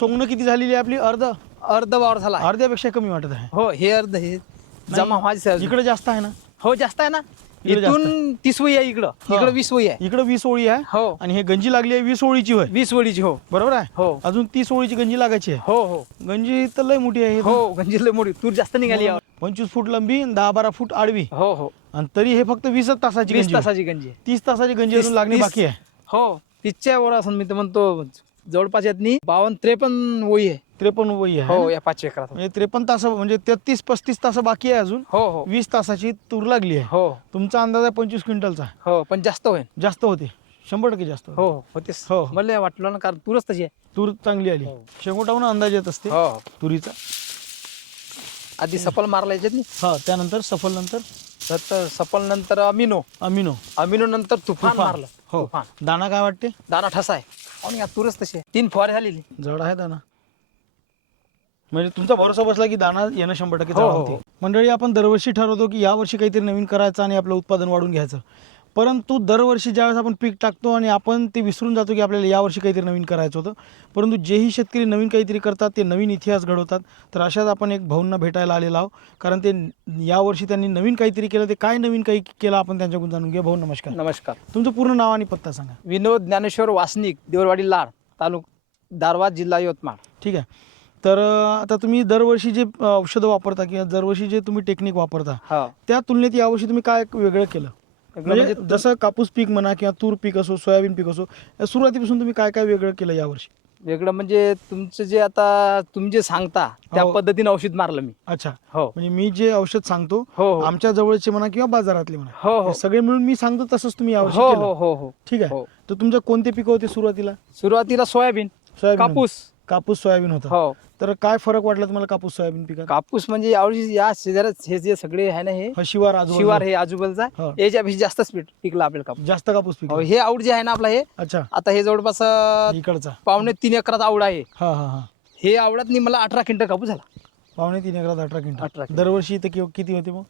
सोंगणं किती झालेली आहे आपली? अर्ध वावर झाला आहे. अर्ध्यापेक्षा कमी वाटत आहे. हो हे अर्ध हे जमा व्हायचं अजून. इकडे जास्त आहे ना? हो जास्त आहे ना. इकडे जास्त इथून 30 वही आहे, इकडं 20 वही आहे. इकडे 20 ओळी आहे. हो आणि हे गंजी लागली आहे 20 ओळीची होय, 20 वळीची. हो बरोबर आहे. हो अजून 30 ओळीची गंजी लागायची आहे. हो हो गंजी तर लय मोठी आहे. हो गंजीला मोठी तूर जास्त निघाली यावर. 25 फूट लंबी आणि 10-12 फूट आडवी. हो हो आणि तरी हे फक्त 20 तासाची 20 गंजी आहे. तासाची गंजी आहे. 30 तासाची गंजी अजून लागणे 30 बाकी आहे. हो 30च्या वर असं मी तर म्हणतो जवळपास यातनी 52-53 वही आहे. 53 वही आहे. हो या 5 एकरात. म्हणजे 53 तास म्हणजे 33-35 तास बाकी आहे अजून. हो हो 20 तासाची तूर लागली आहे. हो तुमचा अंदाज आहे 25 क्विंटलचा. हो पण जास्त होईल. जास्त होते, 100% जास्त होते. हो होतेच. हो. मला वाटलं ना कारण तूरच तशी आहे. तूर चांगली आली. हो. शेंगोटावरून अंदाज येत असते हो तुरीचा. आधी सफल मारला याच्यात नी. हा त्यानंतर सफल, नंतर तर सफल नंतर अमिनो नंतर तुफान मारलं. हो. तुफान दाना काय वाटते? दाना ठसा आहे. आणि या तूरच तशी आहे. 3 फवारे झालेली. जड आहे दाना. म्हणजे तुमचा भरोसा बसला की दाना येणं 100% हो, हो, होते. हो. मंडळी, आपण दरवर्षी ठरवतो की यावर्षी काहीतरी नवीन करायचं आणि आपलं उत्पादन वाढून घ्यायचं. परंतु दरवर्षी ज्यावेळेस आपण पीक टाकतो आणि आपण ते विसरून जातो की आपल्याला यावर्षी काहीतरी नवीन करायचं होतं. परंतु जेही शेतकरी नवीन काहीतरी करतात ते नवीन इतिहास घडवतात. तर अशाच आपण एक भाऊंना भेटायला आलेलो आहोत, कारण ते यावर्षी त्यांनी नवीन काहीतरी केलं. ते काय नवीन काही केलं आपण त्यांच्याकडून जाणून घ्या. भाऊ नमस्कार. नमस्कार. तुमचं पूर्ण नाव आणि पत्ता सांगा. विनोद ज्ञानेश्वर वासनिक, देवरवाडी लाड, तालुका दारवा, जिल्हा यवतमाळ. ठीक आहे. तर आता तुम्ही दरवर्षी जे औषधं वापरता किंवा दरवर्षी जे तुम्ही टेक्निक वापरता हा त्या तुलनेत यावर्षी तुम्ही काय वेगळं केलं? म्हणजे म्हणजे जसं कापूस पीक म्हणा किंवा तूर पीक असो, सोयाबीन पीक असो, या सुरुवातीपासून तुम्ही काय काय वेगळं केलं यावर्षी? वेगळं म्हणजे तुमचं जे आता तुम्ही जे सांगता त्या हो. पद्धतीने औषध मारलं मी. अच्छा, हो म्हणजे मी जे औषध सांगतो हो हो आमच्या जवळचे म्हणा किंवा बाजारातले म्हणा, हो हो हे सगळे मिळून मी सांगतो तसंच तुम्ही यावर्षी हो केलं. हो हो हो ठीक आहे. हो. तर तुमचे कोणते पिकं होते सुरुवातीला? सुरुवातीला सोयाबीन, सोयाबीन, कापूस. सोयाबीन होता. हो तर काय फरक वाटला तुम्हाला कापूस सोयाबीन पिकात? कापूस म्हणजे यावर्षी या शेजारात हे जे सगळे आहे ना, हे हा, शिवार आजूबाजूला शिवार हे आजूबाजूचा हो. याच्यापेक्षा जास्त स्पीड पिकला आपल्याला कापूस. जास्त कापूस पीक. हो, हे आवड जे आहे ना आपला, हे अच्छा, आता हे जवळपास इकडचा 2.5-3 एकरात आवड आहे. हा हा हा. हे आवडात मला 18 क्विंटल कापूस झाला. 2.5-3 एकरात 18 18 क्विंटल. क्विंटल. दरवर्षी इथे किती होते मग?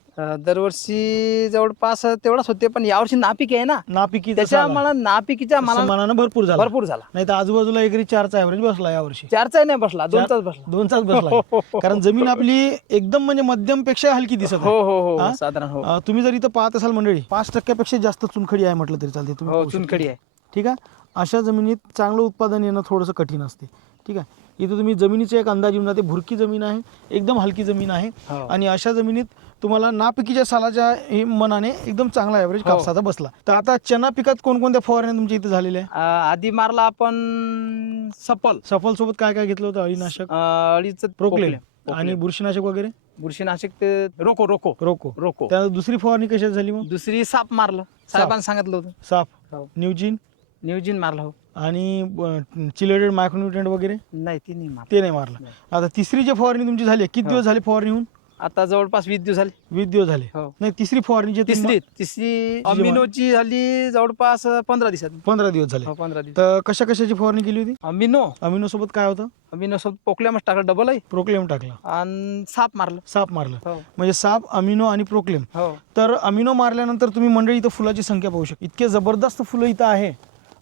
दरवर्षी जवळपास तेवढाच होते, पण यावर्षी नापिक आहे ना, नापिकी त्याच्या मला नापिकीच्या मला मानानं भरपूर झाला. भरपूर झाला. नाही तर आजूबाजूला एकरी 4चा ॲव्हरेज बसला यावर्षी. 4चा नाही बसला, 2चाच बसला. 2चाच बसला. कारण जमीन आपली एकदम म्हणजे मध्यम पेक्षा हलकी दिसत हो आहे. हो हा? हो साधारण. हो तुम्ही जर इथं पाहत असाल मंडळी, 5% जास्त चुनखडी आहे म्हटलं तरी चालते. तुम्ही हो पाहू शकता. चुनखडी आहे. ठीक आहे. अशा जमिनीत चांगलं उत्पादन येणं थोडंसं कठीण असते. ठीक आहे. इथं तुम्ही जमिनीचा एक अंदाज येऊन जाते. भुरकी जमीन आहे, एकदम हलकी जमीन आहे. हो. आणि अशा जमिनीत तुम्हाला नापिकीच्या सालाच्या हे मनाने एकदम चांगला ॲव्हरेज हो. कापसाचा बसला. तर आता चना पिकात कोणकोणत्या फवारण्या तुमच्या इथे झालेल्या आहे? आधी मारला आपण सफल सोबत काय काय घेतलं होतं? अळीनाशक, अडीच प्रोक्लेम आणि बुरशीनाशक वगैरे? बुरशीनाशक ते रोको रोको रोको. रोको. त्यानंतर दुसरी फवारणी कशात झाली मग? दुसरी साप मारलं, साहेबांनी सांगितलं होतं. साफ, हो. न्यूजिन न्यूजिन मारलं. हो आणि चिलेटेड मायक्रोन्युट्रिएंट वगैरे नाही ती नाही मारलं. ते नाही मारलं. नाही. आता तिसरी जी फवारणी तुमची झाली, किती दिवस झाले फवारणी होऊन? आता जवळपास 20 दिवस झाले. 20 दिवस झाले. हो. नाही, तिसरी फवारणी जी तिसरी अमिनोची झाली जवळपास 15 दिवसात. 15 दिवस झाले. हो 15 दिवस. तर कशा कशाची फवारणी केली होती? अमिनो सोबत काय होतं? सोबत पोकल्यामच टाकलं, डबल आहे, प्रोक्लेम टाकला आणि साप मारलं. साप मारलं. हो म्हणजे साप, अमिनो आणि प्रोक्लेम. हो तर अमिनो मारल्यानंतर तुम्ही मंडळी इथं फुलाची संख्या पाहू शकता. इतके जबरदस्त फुलं इथं आहे.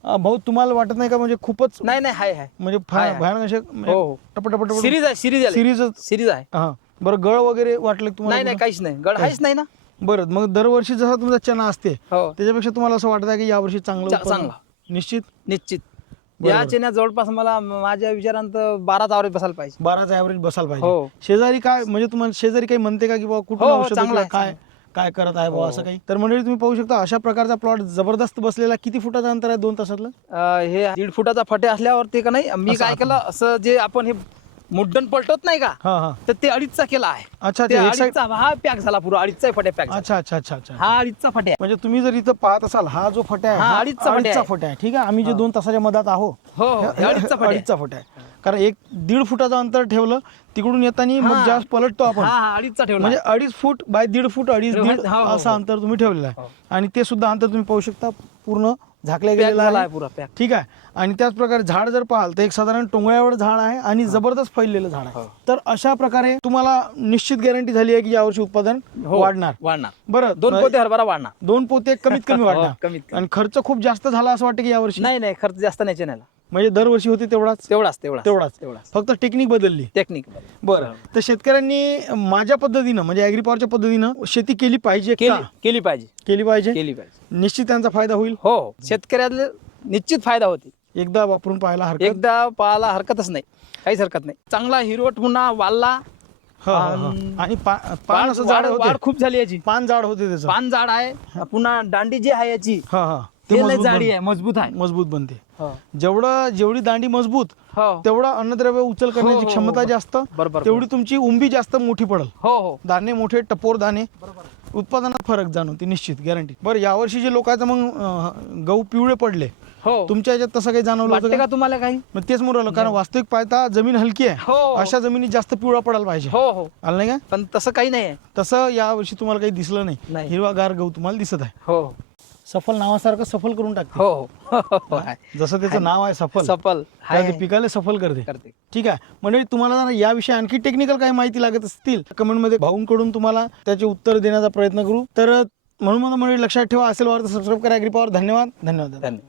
भाऊ, तुम्हाला वाटत नाही का म्हणजे खूपच नाही नाही हाय म्हणजे आहे. भयानक असे हो हो टपटपट सिरीज आहे, सिरीज? सिरीज आहे. हा, बरं. गळ वगैरे वाटलं तुम्हाला? नाही नाही काहीच नाही, गड हायच नाही ना. बरं, मग दरवर्षी जसा तुमचा चना असते हो त्याच्यापेक्षा तुम्हाला असं वाटत आहे की यावर्षी चांगलं उत्पादन? चांगला. निश्चित. निश्चित. बरोबर. या चेन्या जवळपास मला माझ्या विचारांत 12चा ॲव्हरेज बसायला पाहिजे. 12चा ॲव्हरेज बसायला पाहिजे. हो. शेजारी काय म्हणजे तुम्हाला शेजारी काही म्हणते का की बाबा कुठून हो, हो, औषध चांगलं आहे, काय काय करत आहे बाबा हो. असं काही? तर मंडळी तुम्ही पाहू शकता अशा प्रकारचा प्लॉट जबरदस्त बसलेला. किती फुटाचं अंतर आहे 2 तासातलं? हे 1.5 फुटाचा फटे असल्यावर ते का नाही मी असं काय केलं, असं जे आपण हे मुड्डण पलटत नाही का, हा हा. तर ते 2.5चा केला आहे. अच्छा, ते ते एक side- 2.5चा हा पॅक झाला पुरा. 2.5चा फटे पॅक. अच्छा अच्छा अच्छा अच्छा. हा 2.5चा फटे आहे. म्हणजे तुम्ही जर इथं पाहत असाल, हा जो फट्या आहे हा, हा 2.5चा फट्या 2.5चा आहे. फट्या आहे. ठीक आहे. आम्ही जे 2 तासाच्या मधात आहोत, हो हो, हे 2.5चा फटे आहे. 2.5चा फट्या आहे. कारण 1-1.5 फुटाचं अंतर ठेवलं तिकडून येताना, मग हा. ज्या पलटतो आपण, हा हा 2.5चा ठेवला. म्हणजे 2.5 फूट बाय 1.5 फूट, 2.5 हो, हो, असं हो. अंतर तुम्ही ठेवलेलं आहे. हो. आणि ते सुद्धा अंतर तुम्ही पाहू शकता पूर्ण झाकल्या पॅक गेलेलं झाला आहे. आहे पुरा पॅक. ठीक आहे. आणि त्याचप्रकारे झाड जर पाहाल तर एक साधारण टोंगळ्यावर झाड आहे आणि जबरदस्त फैललेलं झाड आहे. हो. तर अशा प्रकारे तुम्हाला निश्चित गॅरंटी झाली आहे की यावर्षी उत्पादन हो. वाढणार. वाढणार. बरं 2 पोते हरभरा वाढणार. 2 पोते कमीत कमी हो, वाढणार. कमीत कमी. आणि खर्च खूप जास्त झाला असं वाटतं की यावर्षी? नाही खर्च जास्त नाही चॅनलला. म्हणजे दरवर्षी होते तेवढाच तेवढाच फक्त टेक्निक बदलली. टेक्निक. बरं, तर शेतकऱ्यांनी माझ्या पद्धतीनं म्हणजे ॲग्रीपॉवरच्या पद्धतीनं शेती केली पाहिजे का? केली पाहिजे. केली पाहिजे. निश्चित त्यांचा फायदा होईल. हो, शेतकऱ्याला निश्चित फायदा होते. एकदा वापरून पाहायला हरकत. एकदा पाहायला हरकतच नाही, काहीच हरकत नाही. चांगला हिरवट पुन्हा वाढला. आणि पान असं जाड वाढ होते. खूप झाली याची. पान जाड होते त्याचं. पान जाड आहे. पुन्हा दांडी जी आहे याची ते ते मजबूत जाडी आहे, मजबूत आहे. मजबूत बनते. हो. जेवढी दांडी मजबूत हो तेवढा अन्नद्रव्य उचल करण्याची हो, क्षमता हो. जास्त, बरोबर. तेवढी तुमची उंबी जास्त मोठी पडेल. हो दाणे मोठे टपोर दाणे, उत्पादनात फरक जाणवते निश्चित गॅरंटी. बरं, यावर्षी जे लोकांचं मग गहू पिवळे पडले, हो. तुमच्या याच्यात तसं काही जाणवलं होतं वाटते का? का तुम्हाला काही? मग तेच म्हणून राहिलो, कारण वास्तविक पाहता जमीन हलकी आहे. हो. अशा जमिनीत जास्त पिवळा पडायला पाहिजे. हो आलं नाही का? पण तसं काही नाही आहे. तसं यावर्षी तुम्हाला काही दिसलं नाही. नाही. हिरवागार गहू तुम्हाला दिसत आहे. हो सफल नावासारखं सफल करून टाकते. हो जसं त्याचं नाव आहे सफल, सफल त्या ते पिकाला सफल करते. ठीक आहे मंडळी, तुम्हाला जर याविषयी आणखी टेक्निकल काही माहिती लागत असतील कमेंटमध्ये भाऊंकडून तुम्हाला त्याचे उत्तर देण्याचा प्रयत्न करू. तर म्हणून मला मंडळी लक्षात ठेवा, असेल वाटतं सबस्क्राईब करा ॲग्रीपॉवर. धन्यवाद. धन्यवाद.